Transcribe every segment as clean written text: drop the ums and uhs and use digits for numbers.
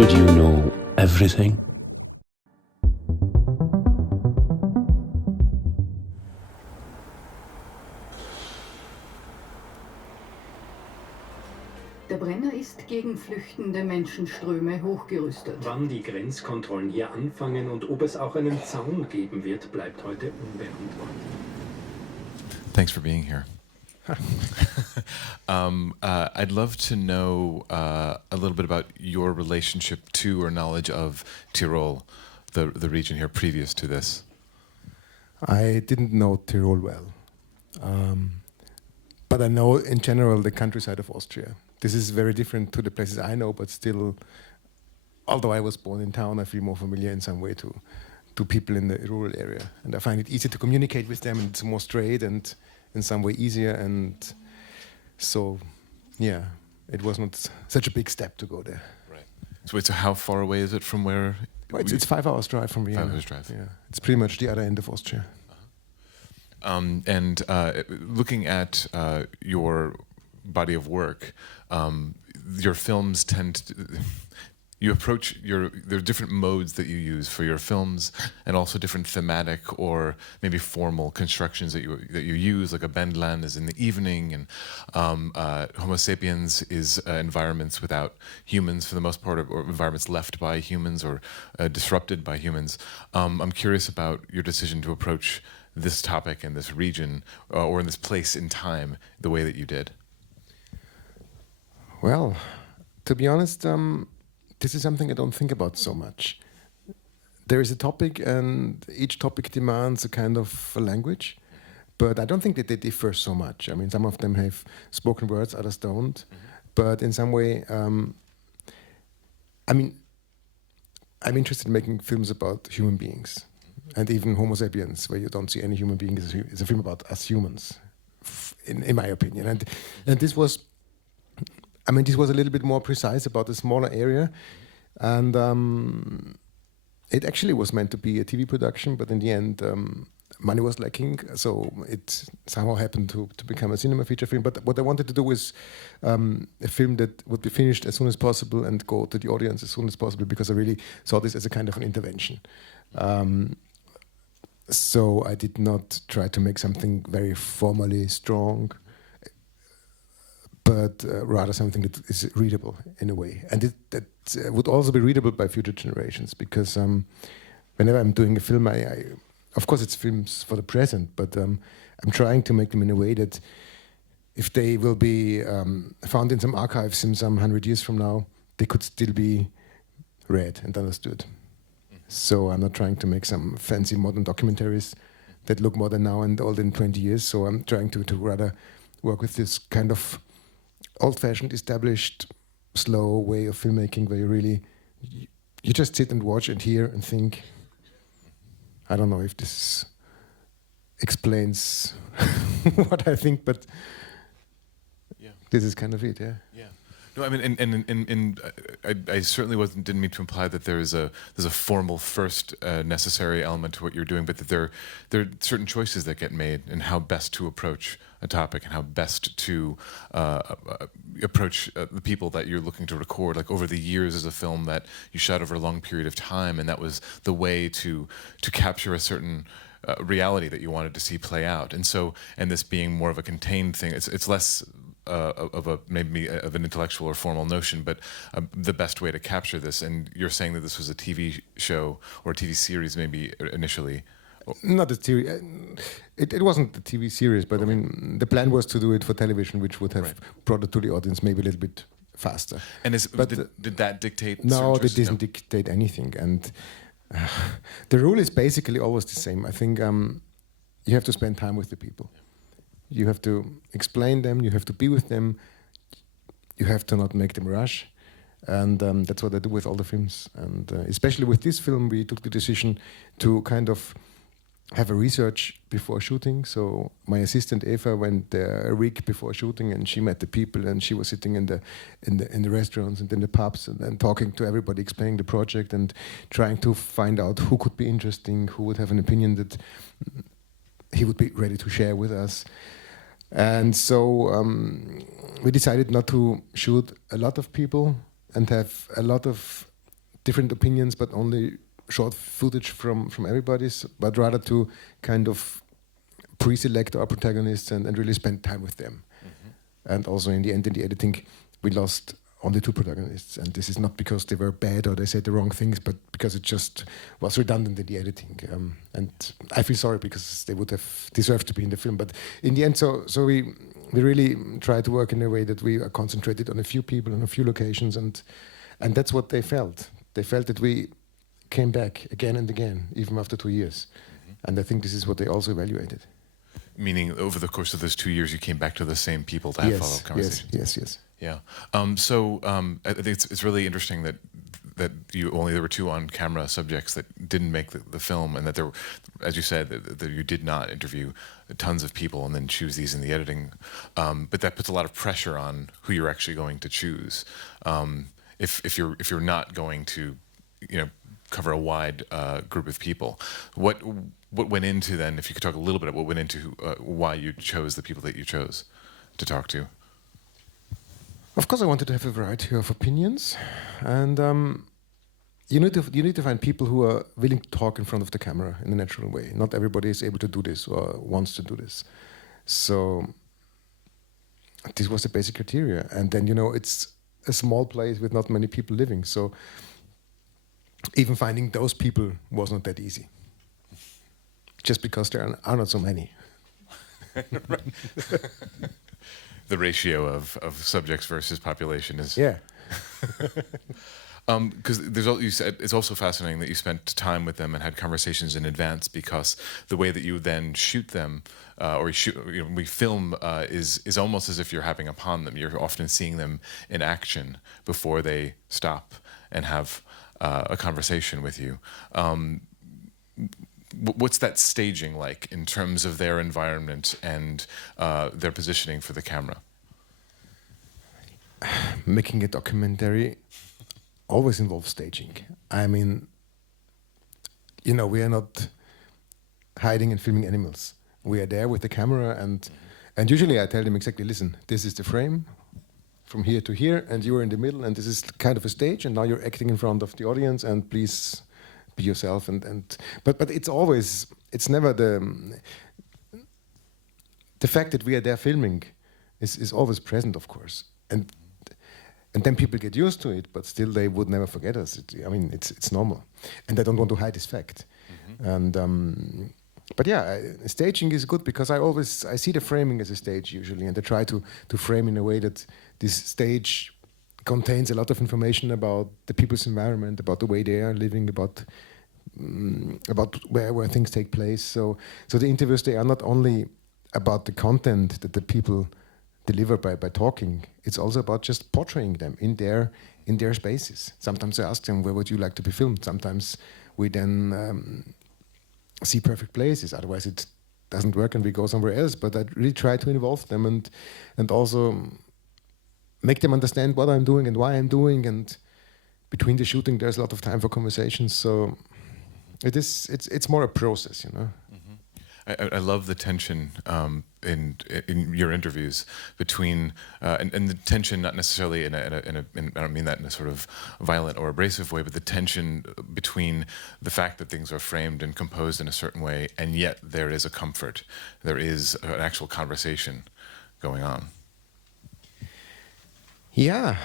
Should you know everything? Der Brenner ist gegen flüchtende Menschenströme hochgerüstet. Wann die Grenzkontrollen hier anfangen und ob es auch einen Zaun geben wird, bleibt heute unbeantwortet. Thanks for being here. I'd love to know a little bit about your relationship to or knowledge of Tirol, the region here previous to this. I didn't know Tirol well, but I know in general the countryside of Austria. This is very different to the places I know, but still, although I was born in town, I feel more familiar in some way to people in the rural area. And I find it easier to communicate with them, and it's more straight and in some way easier. And so, yeah, it was not such a big step to go there. Right. So how far away is it from where? Well, it's 5 hours drive from Vienna. 5 hours drive. Yeah, it's pretty much the other end of Austria. And looking at your body of work, your films tend to, you approach there are different modes that you use for your films, and also different thematic or maybe formal constructions that you use, like a Bendland is in the evening, and Homo sapiens is environments without humans for the most part, or environments left by humans or disrupted by humans. I'm curious about your decision to approach this topic in this region or in this place in time the way that you did. Well, to be honest, this is something I don't think about so much. There is a topic, and each topic demands a kind of a language, but I don't think that they differ so much. I mean, some of them have spoken words, others don't. Mm-hmm. But in some way, I mean, I'm interested in making films about human beings, and even Homo sapiens, where you don't see any human being. It's a film about us humans, in my opinion. And this was, I mean, this was a little bit more precise about a smaller area, and it actually was meant to be a TV production, but in the end, money was lacking, so it somehow happened to become a cinema feature film. But what I wanted to do was a film that would be finished as soon as possible and go to the audience as soon as possible, because I really saw this as a kind of an intervention. So I did not try to make something very formally strong, but rather something that is readable in a way. And that would also be readable by future generations, because whenever I'm doing a film, I of course it's films for the present, but I'm trying to make them in a way that if they will be found in some archives in some 100 years from now, they could still be read and understood. So I'm not trying to make some fancy modern documentaries that look modern now and old in 20 years. So I'm trying to rather work with this kind of old-fashioned, established, slow way of filmmaking, where you just sit and watch and hear and think. I don't know if this explains what I think, but yeah, this is kind of it. Yeah. Yeah. No, I mean, and I certainly didn't mean to imply that there's a formal first necessary element to what you're doing, but that there are certain choices that get made in how best to approach a topic and how best to approach the people that you're looking to record. Like over the years, as a film that you shot over a long period of time, and that was the way to capture a certain reality that you wanted to see play out. And so, and this being more of a contained thing, it's less of an intellectual or formal notion, but the best way to capture this. And you're saying that this was a TV show or a TV series, maybe initially. Not a TV. It wasn't a TV series, but okay. I mean, the plan was to do it for television, which would have brought it to the audience maybe a little bit faster. And did that dictate? No, it didn't dictate anything. And the rule is basically always the same. I think you have to spend time with the people. You have to explain them, you have to be with them, you have to not make them rush. And that's what I do with all the films. And especially with this film, we took the decision to kind of have a research before shooting. So my assistant Eva went there a week before shooting, and she met the people, and she was sitting in the restaurants and in the pubs and talking to everybody, explaining the project and trying to find out who could be interesting, who would have an opinion that he would be ready to share with us. And so we decided not to shoot a lot of people and have a lot of different opinions, but only short footage from everybody's, but rather to kind of pre-select our protagonists and really spend time with them. And also in the end, in the editing, we lost only 2 protagonists, and this is not because they were bad or they said the wrong things, but because it just was redundant in the editing. And I feel sorry because they would have deserved to be in the film. But in the end, so we really try to work in a way that we are concentrated on a few people and a few locations, and that's what they felt. They felt that we came back again and again, even after 2 years. And I think this is what they also evaluated. Meaning, over the course of those 2 years, you came back to the same people to have follow-up conversations. Yes. Yeah. I think it's really interesting that there were 2 on-camera subjects that didn't make the film, and that there, as you said, that you did not interview tons of people and then choose these in the editing. But that puts a lot of pressure on who you're actually going to choose. If you're not going to, cover a wide group of people, what went into then? If you could talk a little bit about what went into why you chose the people that you chose to talk to. Of course, I wanted to have a variety of opinions, and you need to find people who are willing to talk in front of the camera in a natural way. Not everybody is able to do this or wants to do this, so this was the basic criteria. And then it's a small place with not many people living, so even finding those people was not that easy, just because there are not so many. The ratio of subjects versus population is... Yeah. Because you said it's also fascinating that you spent time with them and had conversations in advance, because the way that you then shoot them, we film, is almost as if you're having upon them. You're often seeing them in action before they stop and have a conversation with you. What's that staging like in terms of their environment and their positioning for the camera? Making a documentary always involves staging. I mean, we are not hiding and filming animals. We are there with the camera, and usually I tell them exactly, listen, this is the frame from here to here, and you are in the middle, and this is kind of a stage, and now you're acting in front of the audience, and please be yourself. But it's never the fact that we are there filming is always present, of course, and then people get used to it, but still they would never forget us. It's normal, and I don't want to hide this fact. But yeah, staging is good because I see the framing as a stage usually, and I try to frame in a way that this stage contains a lot of information about the people's environment, about the way they are living, about where things take place. So the interviews, they are not only about the content that the people deliver by talking. It's also about just portraying them in their spaces. Sometimes I ask them, where would you like to be filmed? Sometimes we then see perfect places. Otherwise it doesn't work and we go somewhere else. But I really try to involve them and also make them understand what I'm doing and why I'm doing. And between the shooting, there's a lot of time for conversations. So it's more a process, I love the tension in your interviews between and the tension, not necessarily in I don't mean that in a sort of violent or abrasive way, but the tension between the fact that things are framed and composed in a certain way, and yet there is a comfort, there is an actual conversation going on. Yeah,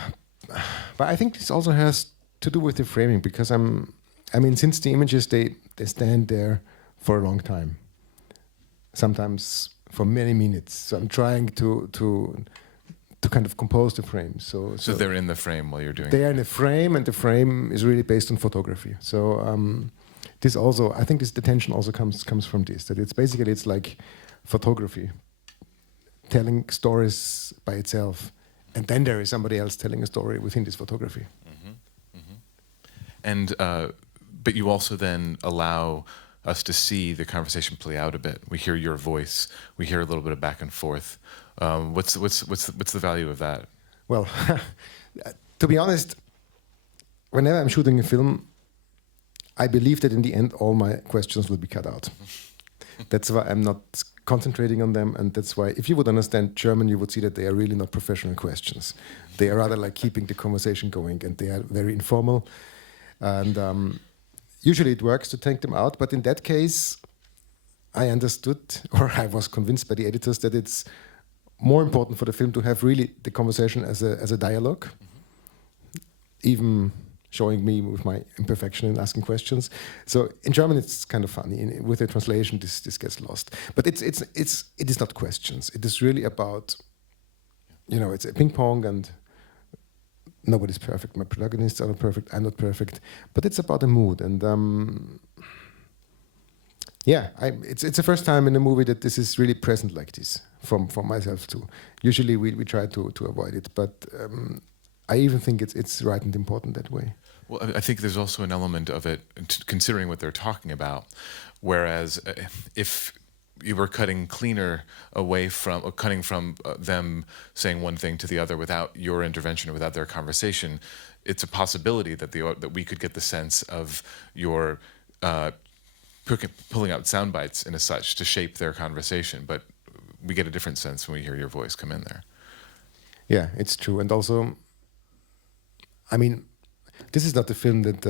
but I think this also has to do with the framing, because since the images they stand there for a long time. Sometimes for many minutes. So I'm trying to kind of compose the frame. So they're in the frame while you're doing it? They are in the frame, and the frame is really based on photography. So this also, I think the tension also comes from this, that it's like photography, telling stories by itself, and then there is somebody else telling a story within this photography. And but you also then allow us to see the conversation play out a bit. We hear your voice. We hear a little bit of back and forth. What's the value of that? Well, to be honest, whenever I'm shooting a film, I believe that in the end all my questions will be cut out. That's why I'm not concentrating on them, and that's why if you would understand German, you would see that they are really not professional questions. They are rather like keeping the conversation going, and they are very informal. And usually it works to take them out, but in that case, I understood, or I was convinced by the editors that it's more important for the film to have really the conversation as a dialogue, even showing me with my imperfection and asking questions. So in German it's kind of funny. With the translation, this gets lost. But it is not questions. It is really about, it's a ping pong, and nobody's perfect. My protagonists are not perfect. I'm not perfect. But it's about a mood, and it's the first time in a movie that this is really present like this from myself too. Usually we try to avoid it, but I even think it's right and important that way. Well, I think there's also an element of it, considering what they're talking about, whereas if you were cutting cleaner away from, or cutting from them saying one thing to the other without your intervention or without their conversation, it's a possibility that that we could get the sense of your pulling out sound bites in a such to shape their conversation, but we get a different sense when we hear your voice come in there. Yeah, it's true. And also, I mean, this is not a film that,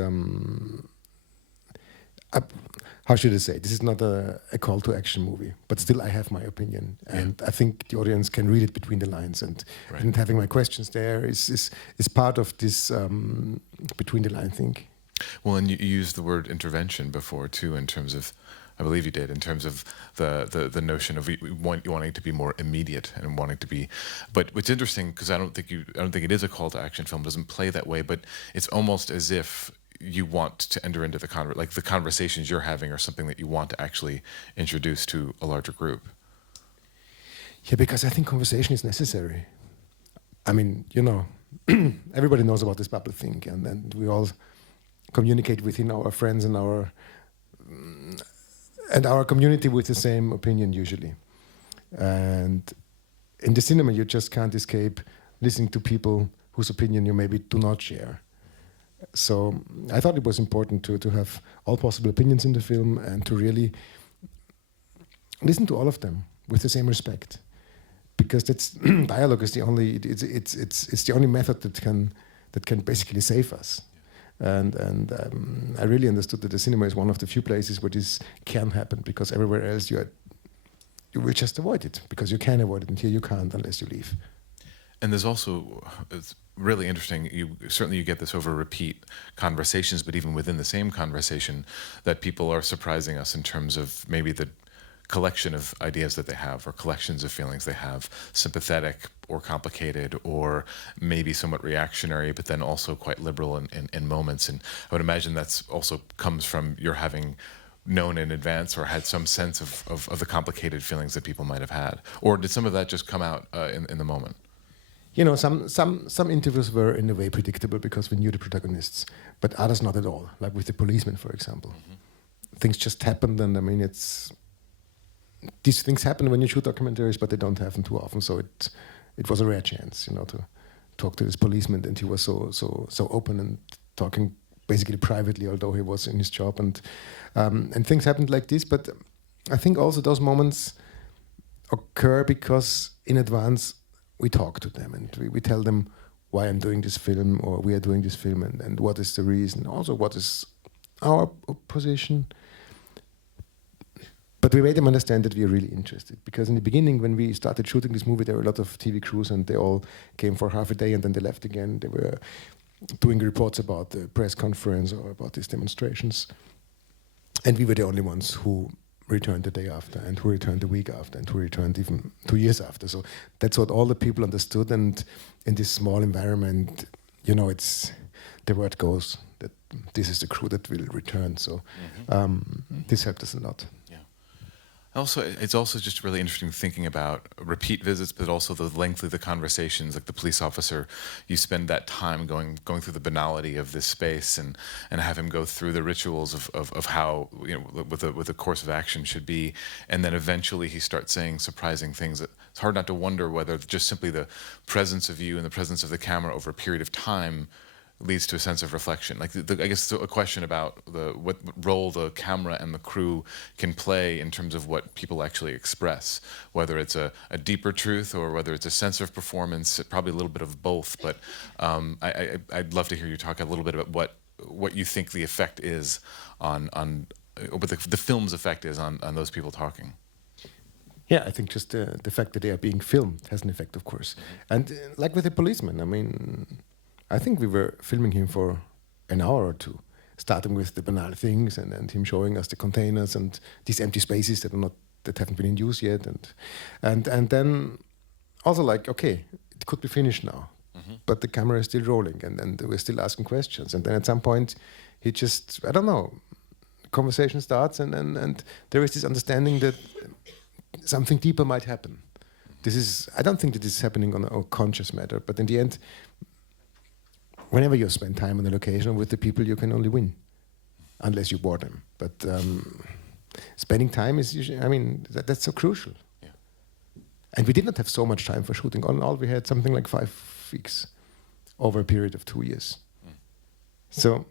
how should I say, this is not a call to action movie, but still I have my opinion. And I think the audience can read it between the lines, and having my questions there is part of this between the line thing. Well, and you used the word intervention before too, in terms of, I believe you did, in terms of the notion of wanting to be more immediate and wanting to be. But what's interesting, because I don't think it is a call to action film. It doesn't play that way, but it's almost as if you want to enter into the conversations you're having are something that you want to actually introduce to a larger group. Yeah, because I think conversation is necessary. I mean, everybody knows about this bubble thing, and then we all communicate within our friends and our community with the same opinion usually. And in the cinema, you just can't escape listening to people whose opinion you maybe do not share. So I thought it was important to have all possible opinions in the film and to really listen to all of them with the same respect, because that's dialogue is the only it's the only method that can basically save us. And I really understood that the cinema is one of the few places where this can happen, because everywhere else you will just avoid it, because you can avoid it, and here you can't unless you leave. And there's also, it's really interesting, you get this over repeat conversations, but even within the same conversation, that people are surprising us in terms of maybe the collection of ideas that they have, or collections of feelings they have, sympathetic or complicated, or maybe somewhat reactionary, but then also quite liberal in moments. And I would imagine that's also comes from your having known in advance or had some sense of the complicated feelings that people might have had. Or did some of that just come out in the moment? Some interviews were in a way predictable because we knew the protagonists, but others not at all, like with the policeman, for example. Mm-hmm. Things just happened, and I mean, these things happen when you shoot documentaries, but they don't happen too often. So it was a rare chance, to talk to this policeman, and he was so open and talking basically privately, although he was in his job, and things happened like this. But I think also those moments occur because in advance we talk to them and we tell them why I'm doing this film, or we are doing this film, and what is the reason, also what is our position. But we made them understand that we are really interested, because in the beginning, when we started shooting this movie, there were a lot of TV crews, and they all came for half a day and then they left again. They were doing reports about the press conference or about these demonstrations. And we were the only ones who returned the day after, and who returned the week after, and who returned even 2 years after. So that's what all the people understood. And in this small environment, it's the word goes that this is the crew that will return. So this helped us a lot. Also, it's also just really interesting thinking about repeat visits, but also the length of the conversations. Like the police officer, you spend that time going through the banality of this space, and have him go through the rituals of how what the course of action should be, and then eventually he starts saying surprising things. It's hard not to wonder whether just simply the presence of you and the presence of the camera over a period of time leads to a sense of reflection. Like I guess a question about what role the camera and the crew can play in terms of what people actually express, whether it's a deeper truth or whether it's a sense of performance, probably a little bit of both. But I'd love to hear you talk a little bit about what you think the effect is on what the film's effect is on those people talking. Yeah, I think just the fact that they are being filmed has an effect, of course. And like with the policeman, I mean, I think we were filming him for an hour or two, starting with the banal things and him showing us the containers and these empty spaces that haven't been in use yet, and then also like, okay, it could be finished now, but the camera is still rolling and we're still asking questions, and then at some point he just, I don't know, conversation starts and there is this understanding that something deeper might happen. I don't think that this is happening on a conscious matter, but in the end, whenever you spend time on a location with the people, you can only win, unless you bore them. But spending time is usually, I mean, that's so crucial. Yeah. And we did not have so much time for shooting. All in all, we had something like 5 weeks over a period of 2 years. So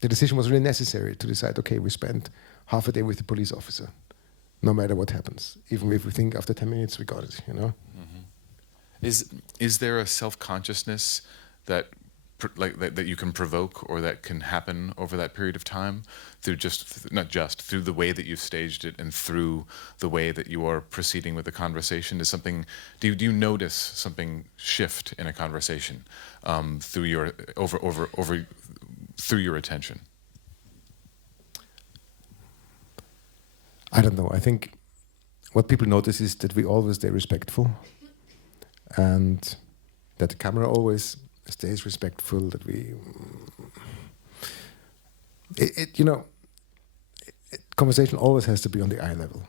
the decision was really necessary to decide, okay, we spend half a day with the police officer, no matter what happens, even if we think after 10 minutes we got it, you know? Is there a self-consciousness that that you can provoke or that can happen over that period of time through through the way that you've staged it and through the way that you are proceeding with the conversation? Is something, do you notice something shift in a conversation through your through your attention? I don't know. I think what people notice is that we always stay respectful, and that the camera always stays respectful. That we, conversation always has to be on the eye level.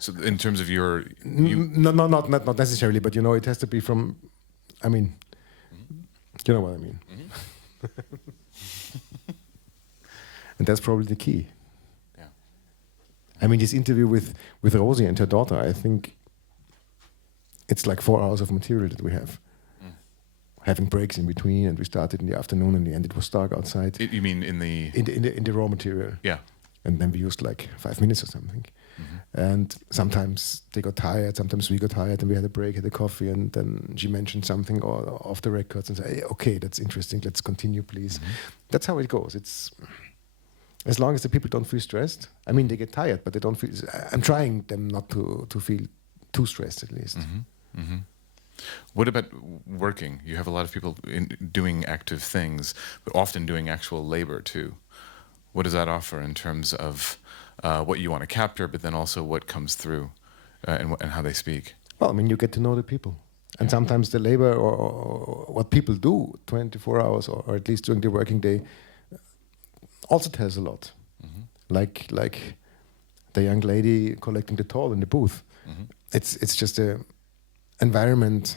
So, in terms of your, no, not necessarily, but it has to be from. I mean, you know what I mean. And that's probably the key. I mean, this interview with Rosie and her daughter, I think it's like 4 hours of material that we have. Having breaks in between, and we started in the afternoon, and in the end it was dark outside. You mean in the raw material? Yeah. And then we used like 5 minutes or something. And sometimes they got tired, sometimes we got tired, and we had a break, had a coffee, and then she mentioned something off the records and said, hey, okay, that's interesting, let's continue, please. That's how it goes. It's as long as the people don't feel stressed. I mean, they get tired, but they don't feel. I'm trying them not to feel too stressed, at least. What about working? You have a lot of people doing active things, but often doing actual labor too. What does that offer in terms of what you want to capture, but then also what comes through and how they speak? Well, I mean, you get to know the people. And sometimes the labor or what people do 24 hours or at least during the working day also tells a lot. Like the young lady collecting the toll in the booth. It's just a environment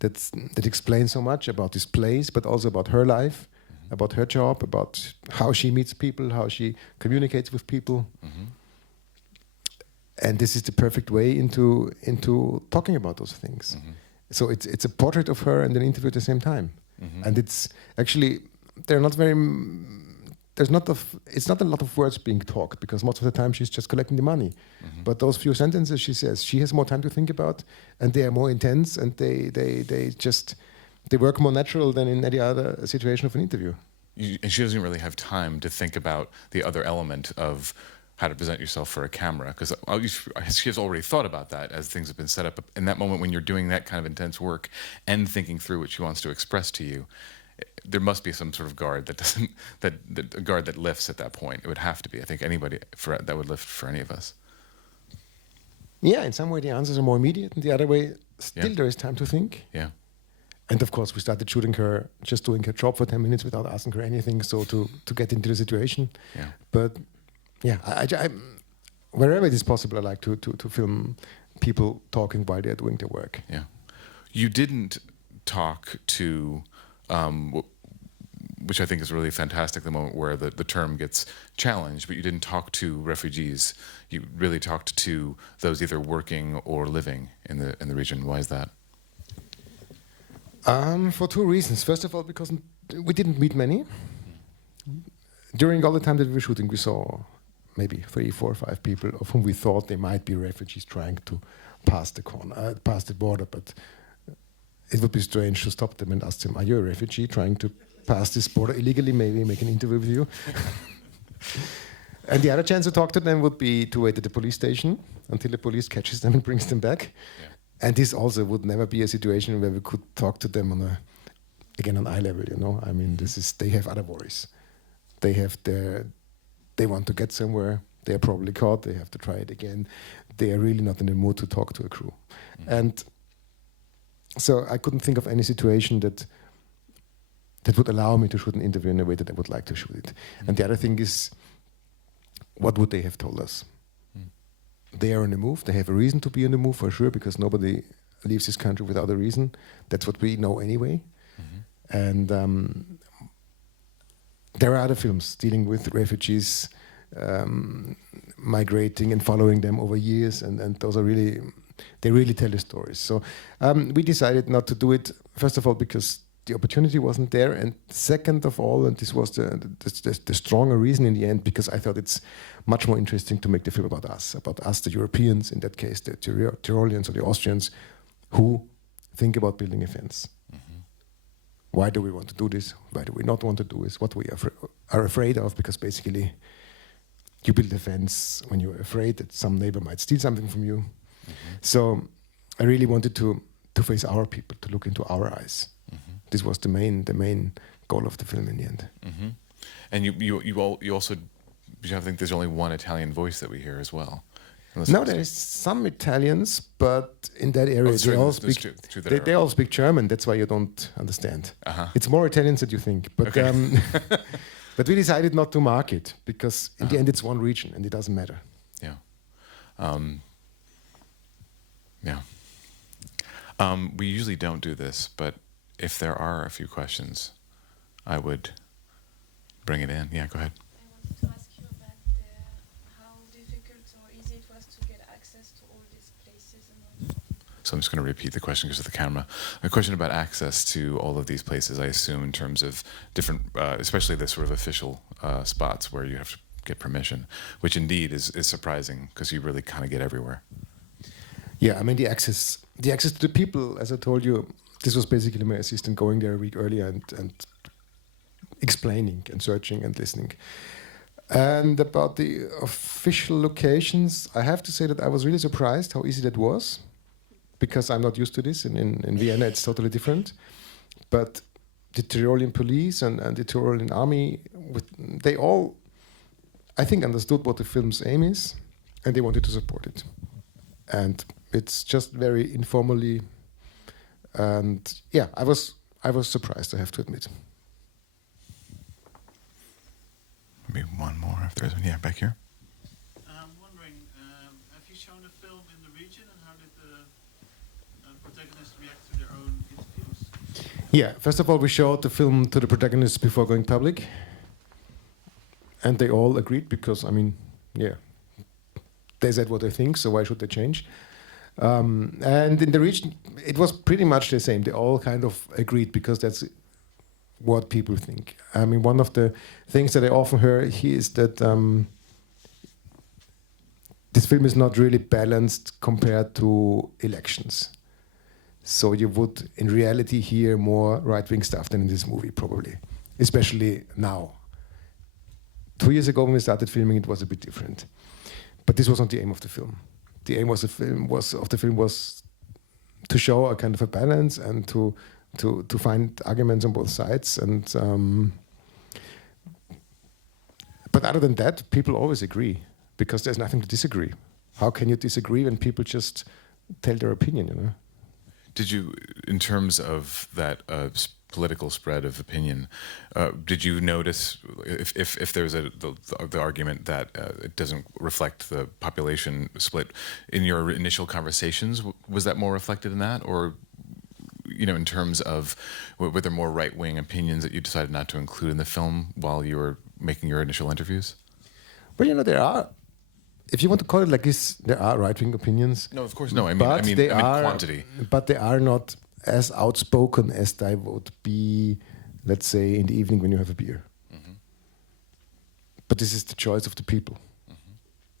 that explains so much about this place, but also about her life, about her job, about how she meets people, how she communicates with people. And this is the perfect way into talking about those things. So it's a portrait of her and an interview at the same time. And it's actually it's not a lot of words being talked, because most of the time she's just collecting the money. But those few sentences she says, she has more time to think about, and they are more intense, and they work more natural than in any other situation of an interview. And she doesn't really have time to think about the other element of how to present yourself for a camera, because she has already thought about that as things have been set up. In that moment when you're doing that kind of intense work and thinking through what she wants to express to you, there must be some sort of guard a guard that lifts at that point. It would have to be. I think anybody that would lift for any of us. Yeah, in some way the answers are more immediate, and the other way, still there is time to think. Yeah. And of course, we started shooting her, just doing her job for 10 minutes without asking her anything, so to get into the situation. Yeah. But yeah, I wherever it is possible, I like to film people talking while they're doing their work. Yeah. You didn't talk to, which I think is really fantastic, the moment where the term gets challenged, but you didn't talk to refugees. You really talked to those either working or living in the region. Why is that? For two reasons. First of all, because we didn't meet many. During all the time that we were shooting, we saw maybe 3, 4, 5 people of whom we thought they might be refugees trying to pass the border, but it would be strange to stop them and ask them, are you a refugee trying to pass this border illegally, maybe make an interview with you. And the other chance to talk to them would be to wait at the police station until the police catches them and brings them back. Yeah. And this also would never be a situation where we could talk to them on eye level, you know. I mean, they have other worries. They want to get somewhere. They are probably caught. They have to try it again. They are really not in the mood to talk to a crew. And so I couldn't think of any situation that would allow me to shoot an interview in a way that I would like to shoot it. And the other thing is, what would they have told us? They are on the move. They have a reason to be on the move for sure, because nobody leaves this country without a reason. That's what we know anyway. And there are other films dealing with refugees migrating and following them over years, and those are they really tell the stories. So we decided not to do it, first of all, because the opportunity wasn't there, and second of all, and this was the stronger reason in the end, because I thought it's much more interesting to make the film about us, the Europeans, in that case, the Tyroleans or the Austrians, who think about building a fence. Why do we want to do this? Why do we not want to do this? What we are afraid of, because basically you build a fence when you're afraid that some neighbor might steal something from you. So I really wanted to face our people, to look into our eyes. This was the main goal of the film in the end. And you also, I think there's only one Italian voice that we hear as well. No, there is some Italians, but in that area they all speak German. That's why you don't understand. It's more Italians than you think. But but we decided not to mark it, because in the end it's one region and it doesn't matter. We usually don't do this, but if there are a few questions, I would bring it in. Yeah, go ahead. I wanted to ask you about how difficult or easy it was to get access to all these places. So I'm just going to repeat the question because of the camera. A question about access to all of these places, I assume, in terms of different, especially the sort of official spots where you have to get permission, which indeed is surprising, because you really kind of get everywhere. Yeah, I mean, the access to the people, as I told you, this was basically my assistant going there a week earlier and explaining and searching and listening. And about the official locations, I have to say that I was really surprised how easy that was, because I'm not used to this. In Vienna, it's totally different. But the Tyrolean police and the Tyrolean army, they all, I think, understood what the film's aim is, and they wanted to support it. And it's just very informally. And yeah, I was surprised, I have to admit. Maybe one more if there's one. Yeah, back here. I'm wondering, have you shown a film in the region, and how did the protagonists react to their own interviews? Yeah, first of all, we showed the film to the protagonists before going public. And they all agreed, because, I mean, yeah, they said what they think, so why should they change? And in the region, it was pretty much the same. They all kind of agreed, because that's what people think. I mean, one of the things that I often hear here is that this film is not really balanced compared to elections. So you would, in reality, hear more right-wing stuff than in this movie, probably, especially now. 2 years ago, when we started filming, it was a bit different. But this was not the aim of the film. The aim of the film was to show a kind of a balance and to find arguments on both sides. And but other than that, people always agree, because there's nothing to disagree. How can you disagree when people just tell their opinion? You know. Did you, in terms of that political spread of opinion, did you notice if there's the argument that it doesn't reflect the population split in your initial conversations? Was that more reflected in that, or in terms of were there more right-wing opinions that you decided not to include in the film while you were making your initial interviews? Well, there are. If you want to call it like this, there are right-wing opinions. No, of course, no. I mean quantity. But they are not as outspoken as they would be, let's say, in the evening when you have a beer. But this is the choice of the people,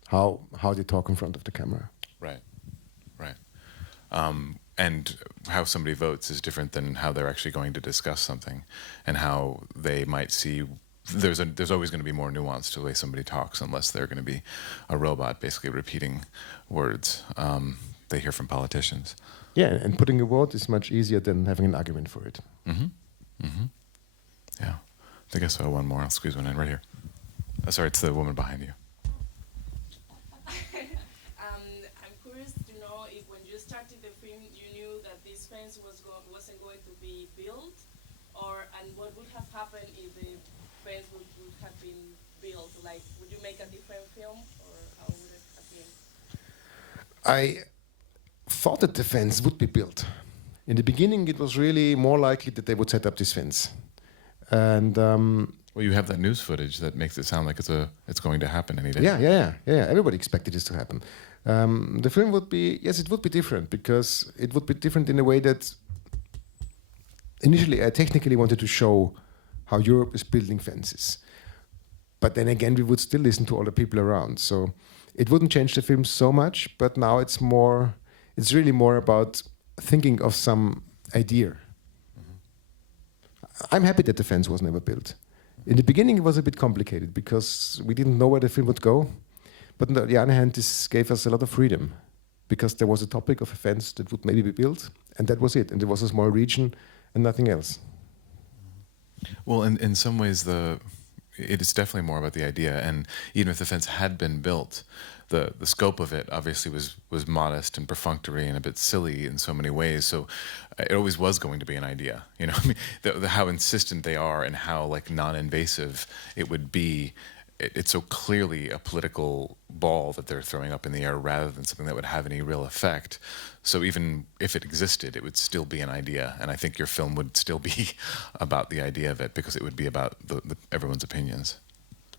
how they talk in front of the camera. Right. And how somebody votes is different than how they're actually going to discuss something, and how they might see. There's always going to be more nuance to the way somebody talks, unless they're going to be a robot, basically repeating words they hear from politicians. Yeah, and putting a vote is much easier than having an argument for it. Yeah. I think I saw one more. I'll squeeze one in right here. Sorry, it's the woman behind you. I'm curious to know if when you started the film, you knew that this fence wasn't going to be built, and what would have happened if the fence would have been built? Like, would you make a different film, or how would it have been? I thought that the fence would be built. In the beginning, it was really more likely that they would set up this fence. And well, you have that news footage that makes it sound like it's going to happen any day. Yeah. Everybody expected this to happen. The film would be, yes, it would be different, because it would be different in a way that initially I technically wanted to show how Europe is building fences. But then again, we would still listen to all the people around. So it wouldn't change the film so much, but now it's really more about thinking of some idea. I'm happy that the fence was never built. In the beginning, it was a bit complicated because we didn't know where the film would go. But on the other hand, this gave us a lot of freedom, because there was a topic of a fence that would maybe be built, and that was it. And there was a small region and nothing else. Well, in some ways, it is definitely more about the idea. And even if the fence had been built, the scope of it obviously was modest and perfunctory and a bit silly in so many ways. So it always was going to be an idea. You know, I mean, how insistent they are and how like non-invasive it would be. It's so clearly a political ball that they're throwing up in the air rather than something that would have any real effect. So even if it existed, it would still be an idea. And I think your film would still be about the idea of it, because it would be about everyone's opinions.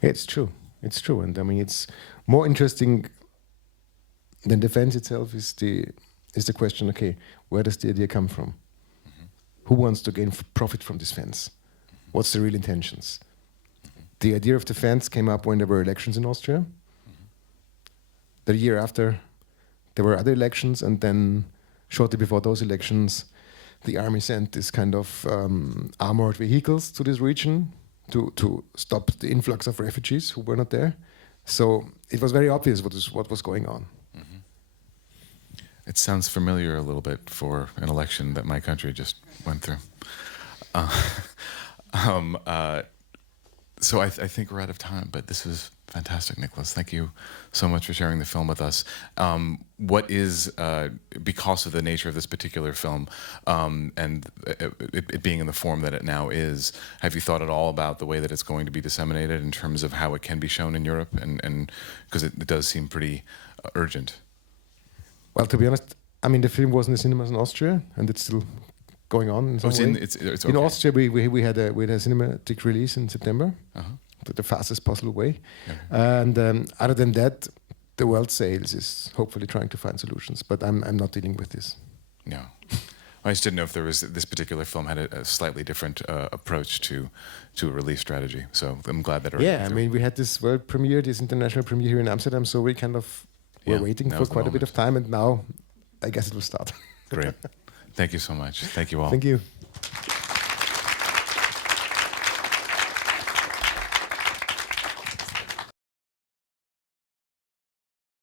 It's true. It's true. And I mean, it's more interesting than the fence itself is the question, okay, where does the idea come from? Who wants to gain profit from this fence? What's the real intentions? The idea of the fence came up when there were elections in Austria. The year after, there were other elections, and then shortly before those elections, the army sent this kind of armored vehicles to this region to stop the influx of refugees who were not there. So it was very obvious what was going on. It sounds familiar a little bit for an election that my country just went through. So I think we're out of time, but this was fantastic, Nikolaus. Thank you so much for sharing the film with us. What is, because of the nature of this particular film and it being in the form that it now is, have you thought at all about the way that it's going to be disseminated in terms of how it can be shown in Europe? And because it does seem pretty urgent. Well, to be honest, I mean, the film was in the cinemas in Austria, and it's still going on in some way. It's okay. In Austria, we had a cinematic release in September, the fastest possible way. Okay. And other than that, the world sales is hopefully trying to find solutions. But I'm not dealing with this. No. I just didn't know if this particular film had a slightly different approach to a release strategy. So I'm glad that. I mean, we had this world premiere, this international premiere here in Amsterdam. So we kind of were waiting for quite a bit of time, and now I guess it will start. Great. Thank you so much. Thank you all. Thank you.